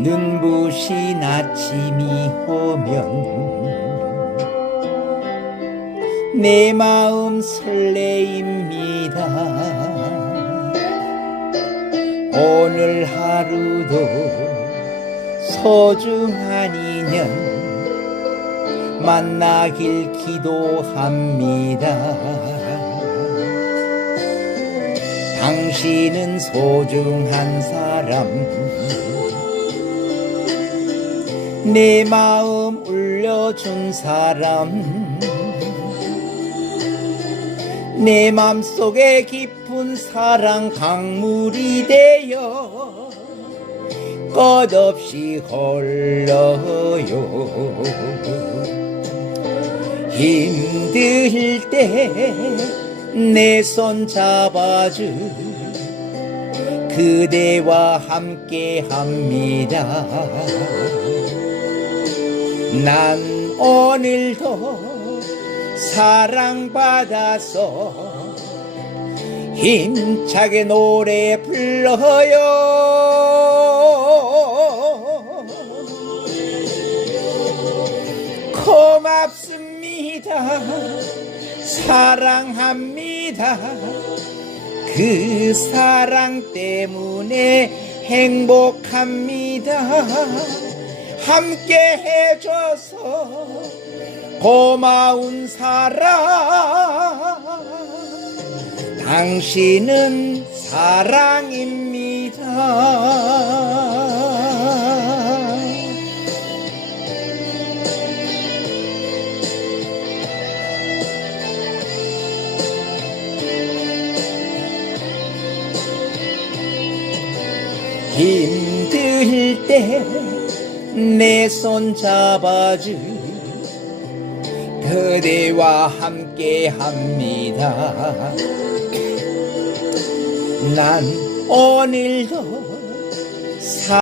눈부신 아침이 오면 내 마음 설레입니다. 오늘 하루도 소중한 인연 만나길 기도합니다. 당신은 소중한 사람 내 마음 울려준 사람. 내 맘속에 깊은 사랑 강물이 되어 끝없이 흘러요. 힘들 때 내 손 잡아주 그대와 함께 합니다 난 오늘도 사랑받아서 힘차게 노래 불러요. 고맙습니다. 사랑합니다. 그 사랑 때문에 행복합니다 함께 해줘서 고마운 사랑. 당신은 사랑입니다. 힘들 때 내 손 잡아주 그대와 함께 합니다. 난 오늘도 사